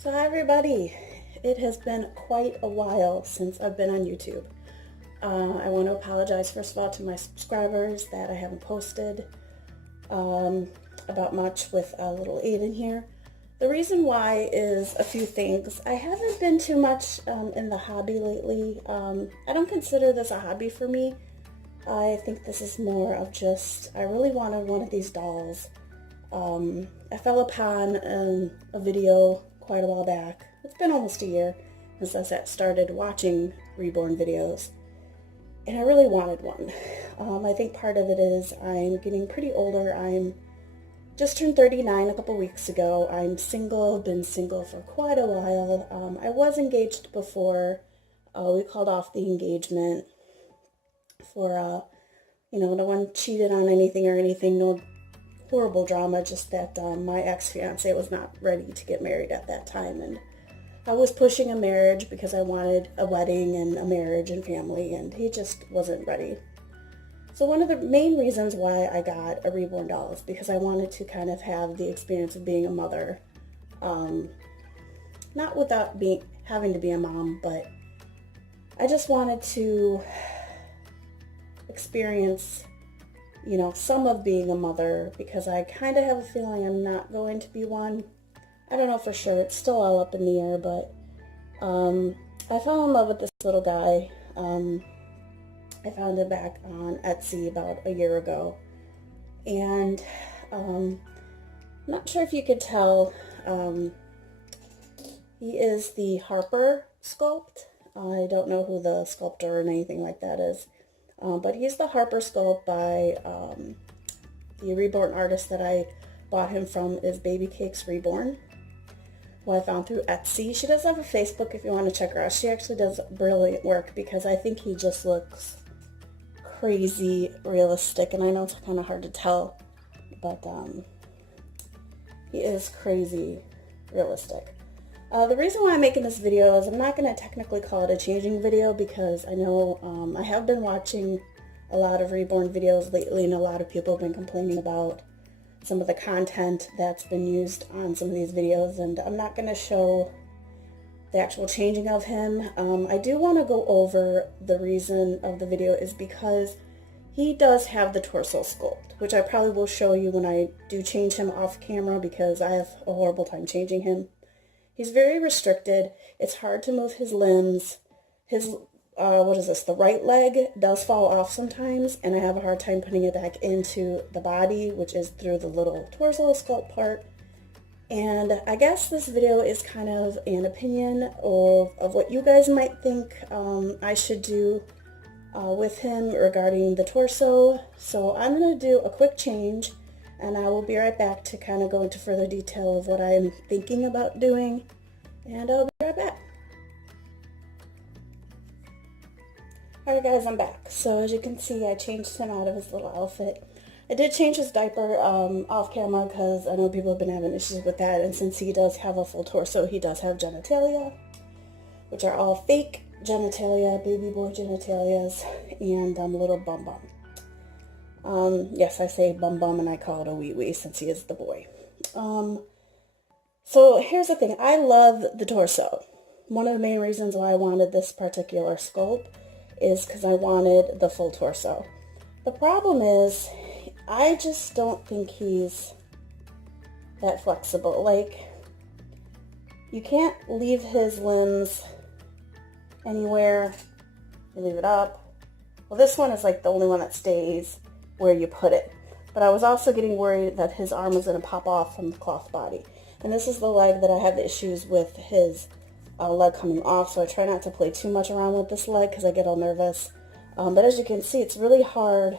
So hi everybody, it has been quite a while since I've been on YouTube. I want to apologize first of all to my subscribers that I haven't posted about much with little Aiden here. The reason why is a few things. I haven't been too much in the hobby lately. I don't consider this a hobby for me. I think this is more of just, I really wanted one of these dolls. I fell upon a video quite a while back. It's been almost a year since I started watching Reborn videos, and I really wanted one. I think part of it is I'm getting pretty older. I'm just turned 39 a couple weeks ago. I'm single, been single for quite a while. I was engaged before. We called off the engagement for, no one cheated on anything or anything, no horrible drama, just that my ex-fiance was not ready to get married at that time, and I was pushing a marriage because I wanted a wedding and a marriage and family, and he just wasn't ready. So one of the main reasons why I got a Reborn doll is because I wanted to kind of have the experience of being a mother, not without having to be a mom, but I just wanted to experience some of being a mother, because I kind of have a feeling I'm not going to be one. I don't know for sure. It's still all up in the air, but I fell in love with this little guy. I found him back on Etsy about a year ago, and I'm not sure if you could tell, he is the Harper sculpt. I don't know who the sculptor or anything like that is. But he's the Harper sculpt by the Reborn artist that I bought him from is Baby Cakes Reborn, who I found through Etsy. She does have a Facebook if you want to check her out. She actually does brilliant work, because I think he just looks crazy realistic, and I know it's kind of hard to tell, but he is crazy realistic. The reason why I'm making this video is I'm not going to technically call it a changing video, because I know I have been watching a lot of Reborn videos lately, and a lot of people have been complaining about some of the content that's been used on some of these videos, and I'm not going to show the actual changing of him. I do want to go over the reason of the video is because he does have the torso sculpt, which I probably will show you when I do change him off camera, because I have a horrible time changing him. He's very restricted. It's hard to move his limbs. His, the right leg does fall off sometimes, and I have a hard time putting it back into the body, which is through the little torso sculpt part. And I guess this video is kind of an opinion of what you guys might think I should do with him regarding the torso. So I'm going to do a quick change, and I will be right back to kind of go into further detail of what I'm thinking about doing, and I'll be right back. Alright guys, I'm back. So as you can see, I changed him out of his little outfit. I did change his diaper off camera, because I know people have been having issues with that, and since he does have a full torso, he does have genitalia, which are all fake genitalia, baby boy genitalias, and little bum bum. Yes, I say bum bum, and I call it a wee wee since he is the boy. So here's the thing. I love the torso. One of the main reasons why I wanted this particular sculpt is because I wanted the full torso. The problem is, I just don't think he's that flexible. Like, you can't leave his limbs anywhere. You leave it up. Well, this one is like the only one that stays where you put it. But I was also getting worried that his arm was going to pop off from the cloth body. And this is the leg that I have the issues with his leg coming off, so I try not to play too much around with this leg because I get all nervous. But as you can see, it's really hard.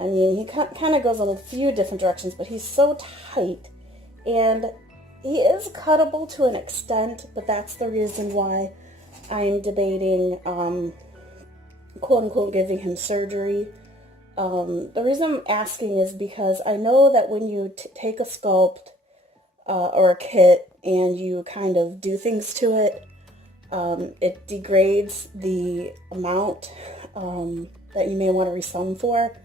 I mean, he kind of goes in a few different directions, but he's so tight. And he is cuttable to an extent, but that's the reason why I'm debating, quote-unquote, giving him surgery. The reason I'm asking is because I know that when you take a sculpt or a kit and you kind of do things to it, it degrades the amount that you may want to resell him for.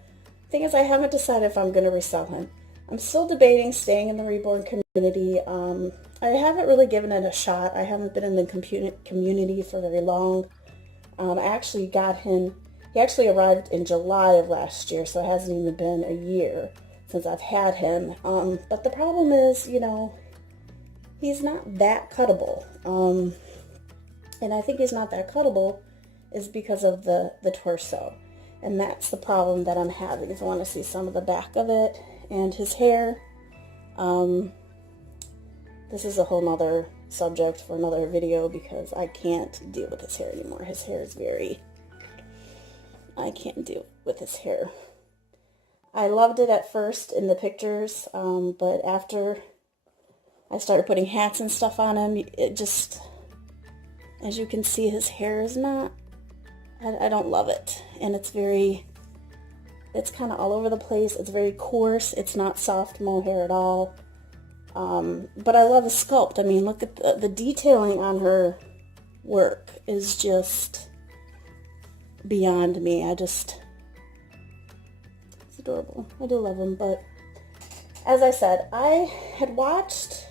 Thing is, I haven't decided if I'm going to resell him. I'm still debating staying in the Reborn community. I haven't really given it a shot. I haven't been in the community for very long. I actually got him, he actually arrived in July of last year, so it hasn't even been a year since I've had him. But the problem is, you know, he's not that cuttable. And I think he's not that cuttable is because of the torso. And that's the problem that I'm having. If I want to see some of the back of it and his hair. This is a whole nother subject for another video because I can't deal with his hair anymore. His hair is I can't deal with his hair. I loved it at first in the pictures, but after I started putting hats and stuff on him, it just, as you can see, his hair is not, I don't love it. And it's kind of all over the place. It's very coarse. It's not soft mohair at all. But I love his sculpt. I mean, look at the detailing on her work is just beyond me. It's adorable. I do love him, but as I said, I had watched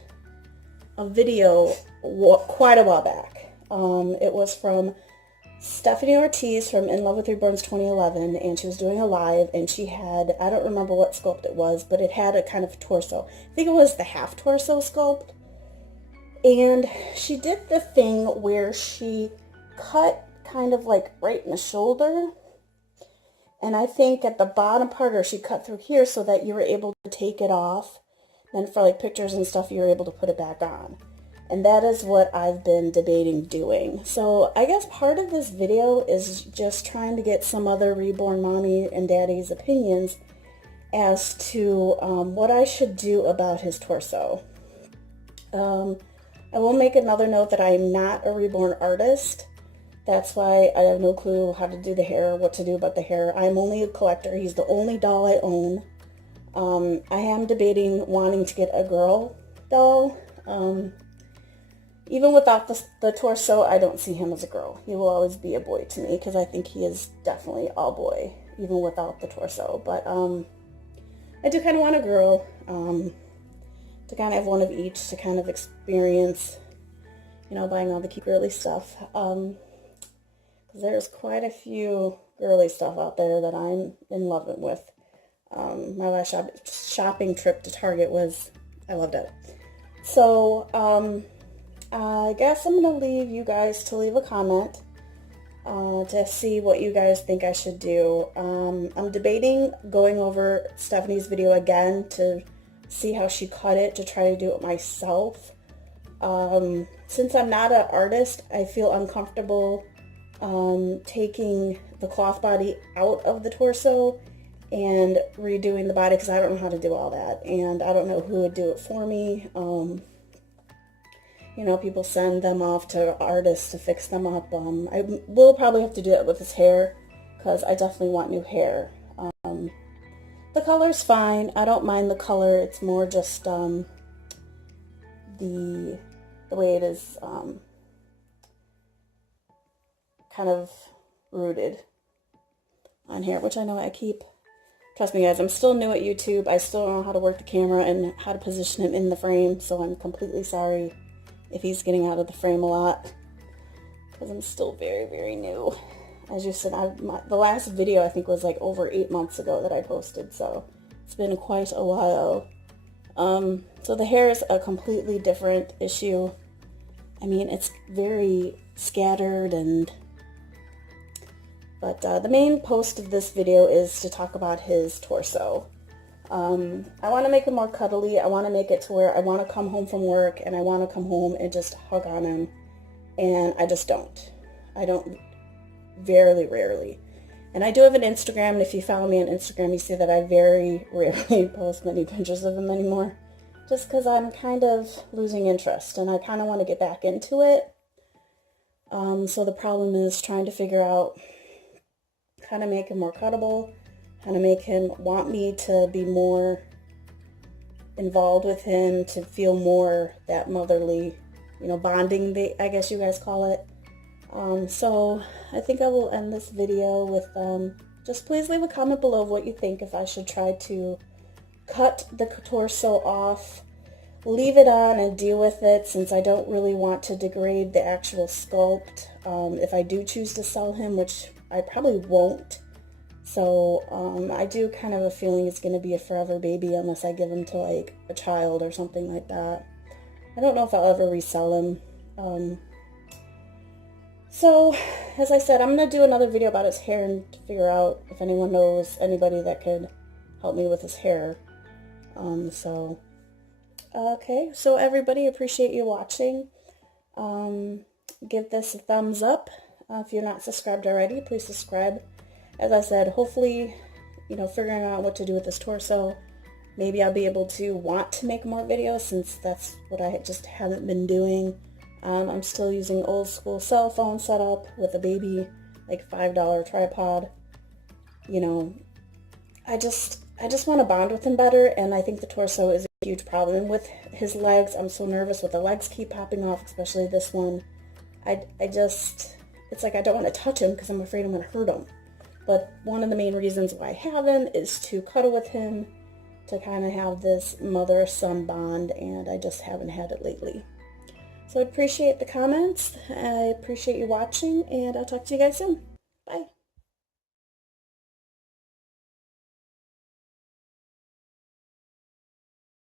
a video quite a while back. It was from Stephanie Ortiz from In Love with Reborn's 2011, and she was doing a live, and she had, I don't remember what sculpt it was, but it had a kind of torso. I think it was the half torso sculpt. And she did the thing where she cut kind of like right in the shoulder. And I think at the bottom part, or she cut through here so that you were able to take it off. Then for like pictures and stuff, you were able to put it back on. And that is what I've been debating doing. So I guess part of this video is just trying to get some other Reborn mommy and daddy's opinions as to what I should do about his torso. I will make another note that I am not a Reborn artist. That's why I have no clue how to do the hair, what to do about the hair. I'm only a collector. He's the only doll I own. I am debating wanting to get a girl doll. Even without the torso, I don't see him as a girl. He will always be a boy to me because I think he is definitely all boy, even without the torso. But I do kind of want a girl to kind of have one of each to kind of experience, you know, buying all the cute girly stuff. Because there's quite a few girly stuff out there that I'm in love with. My last shopping trip to Target I loved it. So, I guess I'm going to leave you guys to leave a comment to see what you guys think I should do. I'm debating going over Stephanie's video again to see how she cut it, to try to do it myself. Since I'm not an artist, I feel uncomfortable taking the cloth body out of the torso and redoing the body because I don't know how to do all that, and I don't know who would do it for me. You know, people send them off to artists to fix them up. I will probably have to do it with his hair because I definitely want new hair. The color's fine. I don't mind the color. It's more just the way it is kind of rooted on here, which I know I keep. Trust me, guys, I'm still new at YouTube. I still don't know how to work the camera and how to position him in the frame, so I'm completely sorry if he's getting out of the frame a lot, because I'm still very, very new. As you said, the last video I think was like over 8 months ago that I posted, so it's been quite a while. So the hair is a completely different issue. I mean, it's very scattered, but the main post of this video is to talk about his torso. I want to make it more cuddly. I want to make it to where I want to come home from work and I want to come home and just hug on him. And I just don't. I don't, very rarely. And I do have an Instagram, and if you follow me on Instagram, you see that I very rarely post many pictures of him anymore. Just because I'm kind of losing interest and I kind of want to get back into it. So the problem is trying to figure out how to make him more cuddable, how to make him want me to be more involved with him, to feel more that motherly, you know, bonding, I guess you guys call it. So I think I will end this video with, just please leave a comment below of what you think, if I should try to cut the torso off, leave it on and deal with it, since I don't really want to degrade the actual sculpt if I do choose to sell him, which I probably won't. So I do kind of have a feeling it's going to be a forever baby unless I give him to like a child or something like that. I don't know if I'll ever resell him. So as I said, I'm going to do another video about his hair and figure out if anyone knows anybody that could help me with his hair. Okay, so everybody, appreciate you watching. Give this a thumbs up. If you're not subscribed already, please subscribe. As I said, hopefully, you know, figuring out what to do with this torso. Maybe I'll be able to want to make more videos, since that's what I just haven't been doing. I'm still using old school cell phone setup with a baby, like $5 tripod. You know, I just want to bond with him better, and I think the torso is a huge problem with his legs. I'm so nervous with the legs keep popping off, especially this one. It's like I don't want to touch him because I'm afraid I'm going to hurt him. But one of the main reasons why I have him is to cuddle with him, to kind of have this mother-son bond, and I just haven't had it lately. So I appreciate the comments, I appreciate you watching, and I'll talk to you guys soon. Bye.